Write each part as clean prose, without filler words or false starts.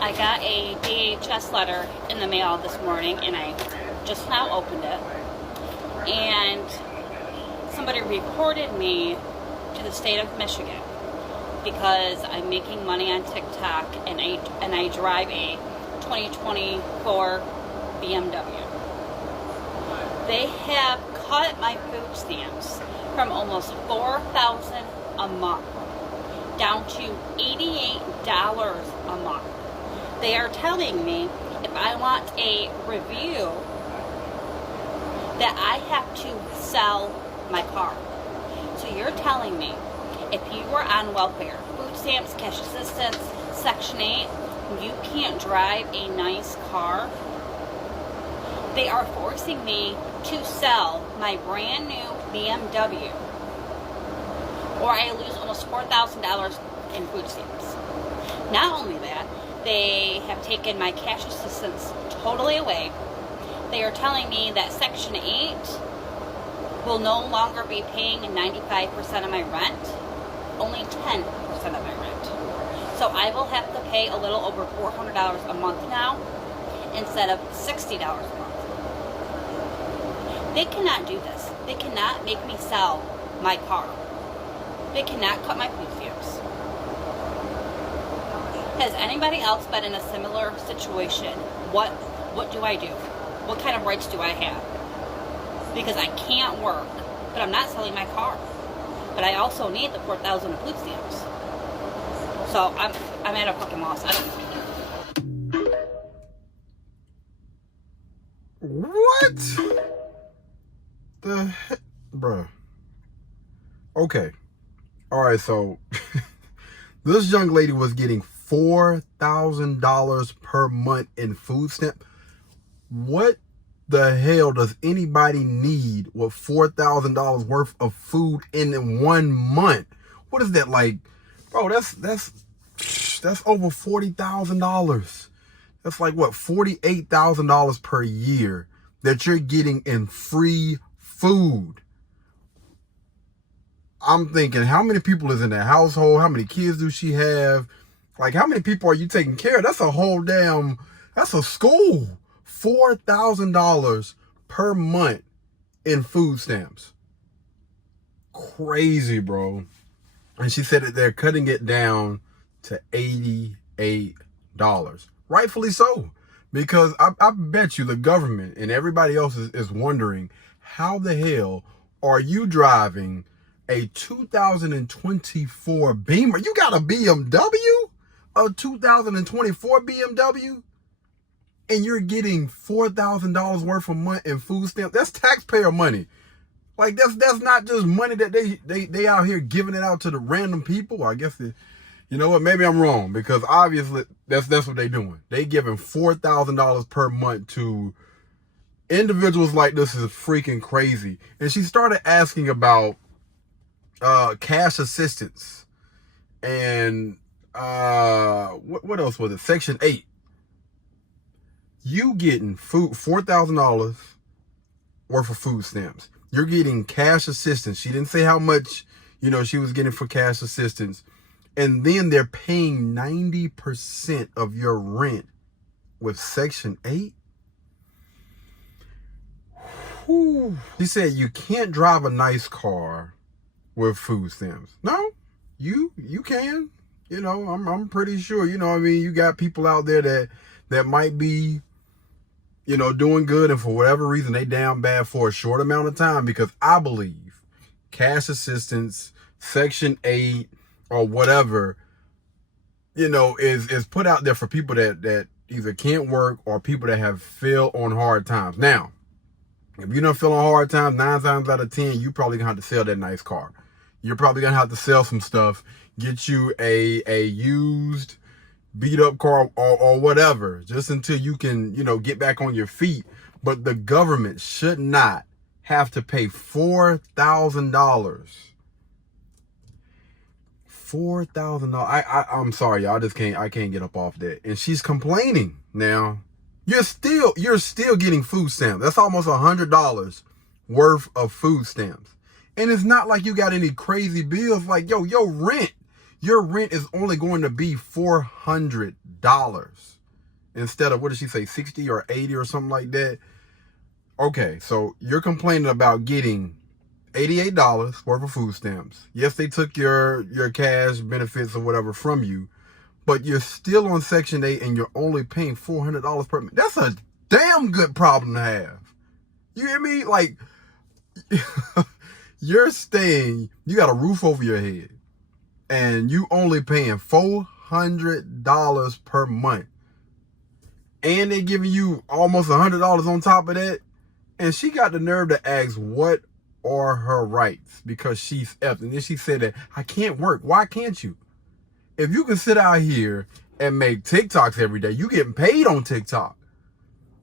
I got a DHS letter in the mail this morning and I just now opened it. And somebody reported me to the state of Michigan because I'm making money on TikTok and I drive a 2024 BMW. They have cut my food stamps from almost $4,000 a month down to $88 a month. They are telling me if I want a review that I have to sell my car. So you're telling me if you were on welfare, food stamps, cash assistance, Section 8, you can't drive a nice car? They are forcing me to sell my brand new BMW or I lose almost $4,000 in food stamps. Not only that, they have taken my cash assistance totally away. They are telling me that Section 8 will no longer be paying 95% of my rent, only 10% of my rent. So I will have to pay a little over $400 a month now instead of $60 a month. They cannot do this. They cannot make me sell my car. They cannot cut my food stamps. Has anybody else been in a similar situation? What do I do? What kind of rights do I have? Because I can't work, but I'm not selling my car. But I also need the $4,000 of food stamps. So I'm at a fucking loss. I don't know. What the heck, bruh? Okay. All right, so this young lady was getting $4,000 per month in food stamp. What the hell does anybody need with $4,000 worth of food in 1 month? What is that like, bro? That's over $40,000. That's like what, $48,000 per year that you're getting in free food. I'm thinking, how many people is in that household? How many kids do she have? Like, how many people are you taking care of? That's a school. $4,000 per month in food stamps. Crazy, bro. And she said that they're cutting it down to $88. Rightfully so. Because I bet you the government and everybody else is wondering, how the hell are you driving a 2024 Beamer? You got a BMW? A 2024 BMW? And you're getting $4,000 worth a month in food stamps? That's taxpayer money. Like, that's not just money that they out here giving it out to the random people. I guess you know what? Maybe I'm wrong, because obviously that's what they're doing. They giving $4,000 per month to individuals. Like, this is freaking crazy. And she started asking about cash assistance and what else was it? Section 8. You getting food, $4,000 worth of food stamps. You're getting cash assistance. She didn't say how much, she was getting for cash assistance. And then they're paying 90% of your rent with Section 8. Whew. She said you can't drive a nice car with food stamps. No, you can. I'm pretty sure. You got people out there that might be, doing good, and for whatever reason they down bad for a short amount of time, because I believe cash assistance, Section 8, or whatever, is put out there for people that either can't work or people that have fell on hard times. Now, if you don't feel on hard times, 9 times out of 10, you probably gonna have to sell that nice car. You're probably gonna have to sell some stuff, get you a used, beat up car or whatever, just until you can, get back on your feet. But the government should not have to pay $4,000. $4,000. I'm sorry, y'all. I can't get up off that. And she's complaining. Now, you're still getting food stamps. That's almost $100 worth of food stamps. And it's not like you got any crazy bills like, your rent, your rent is only going to be $400 instead of, what did she say, 60 or 80 or something like that. Okay, so you're complaining about getting $88 worth of food stamps. Yes, they took your cash benefits or whatever from you, but you're still on Section 8 and you're only paying $400 per month. That's a damn good problem to have. You hear me? Like, you're staying, you got a roof over your head, and you only paying $400 per month. And they're giving you almost $100 on top of that. And she got the nerve to ask what are her rights because she's effed. And then she said that, I can't work. Why can't you? If you can sit out here and make TikToks every day, you getting paid on TikTok.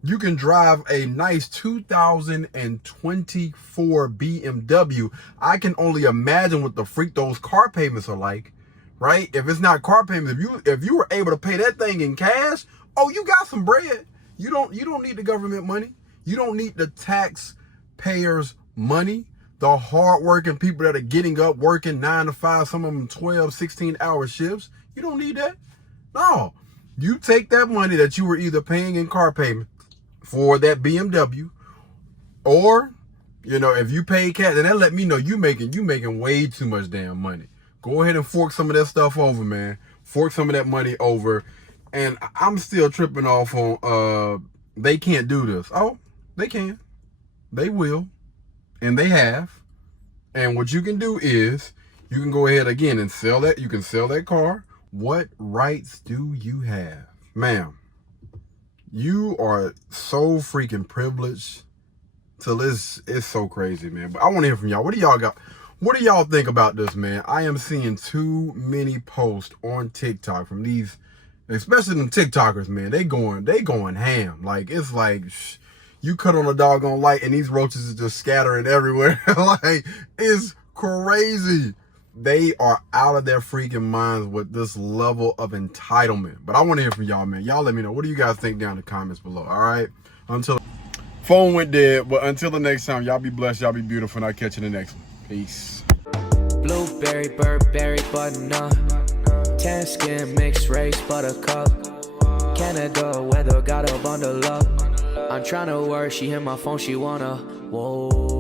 You can drive a nice 2024 BMW. I can only imagine what the freak those car payments are like, right? If it's not car payments, if you were able to pay that thing in cash, oh, you got some bread. You don't need the government money. You don't need the taxpayers' money. The hardworking people that are getting up, working 9 to 5, some of them 12, 16-hour shifts. You don't need that. No. You take that money that you were either paying in car payment for that BMW, or, if you pay cash, then that let me know you making way too much damn money. Go ahead and fork some of that stuff over, man. Fork some of that money over. And I'm still tripping off on they can't do this. Oh, they can. They will. And they have. And what you can do is you can go ahead again and sell that. You can sell that car. What rights do you have? Ma'am, you are so freaking privileged till it's so crazy, man. But I want to hear from y'all. What do y'all got? What do y'all think about this, man? I am seeing too many posts on TikTok from these, especially them TikTokers, man. They going ham. Like, it's like, you cut on a doggone light and these roaches are just scattering everywhere. Like, it's crazy. They are out of their freaking minds with this level of entitlement. But I want to hear from y'all, man. Y'all let me know. What do you guys think down in the comments below? All right. Phone went dead, but until the next time, y'all be blessed, y'all be beautiful, and I'll catch you in the next one. Peace. Blueberry, Burberry, button-up, tan skin, mixed race, buttercup, Canada weather, got a bundle up. I'm tryna work, she hit my phone, she wanna, whoa.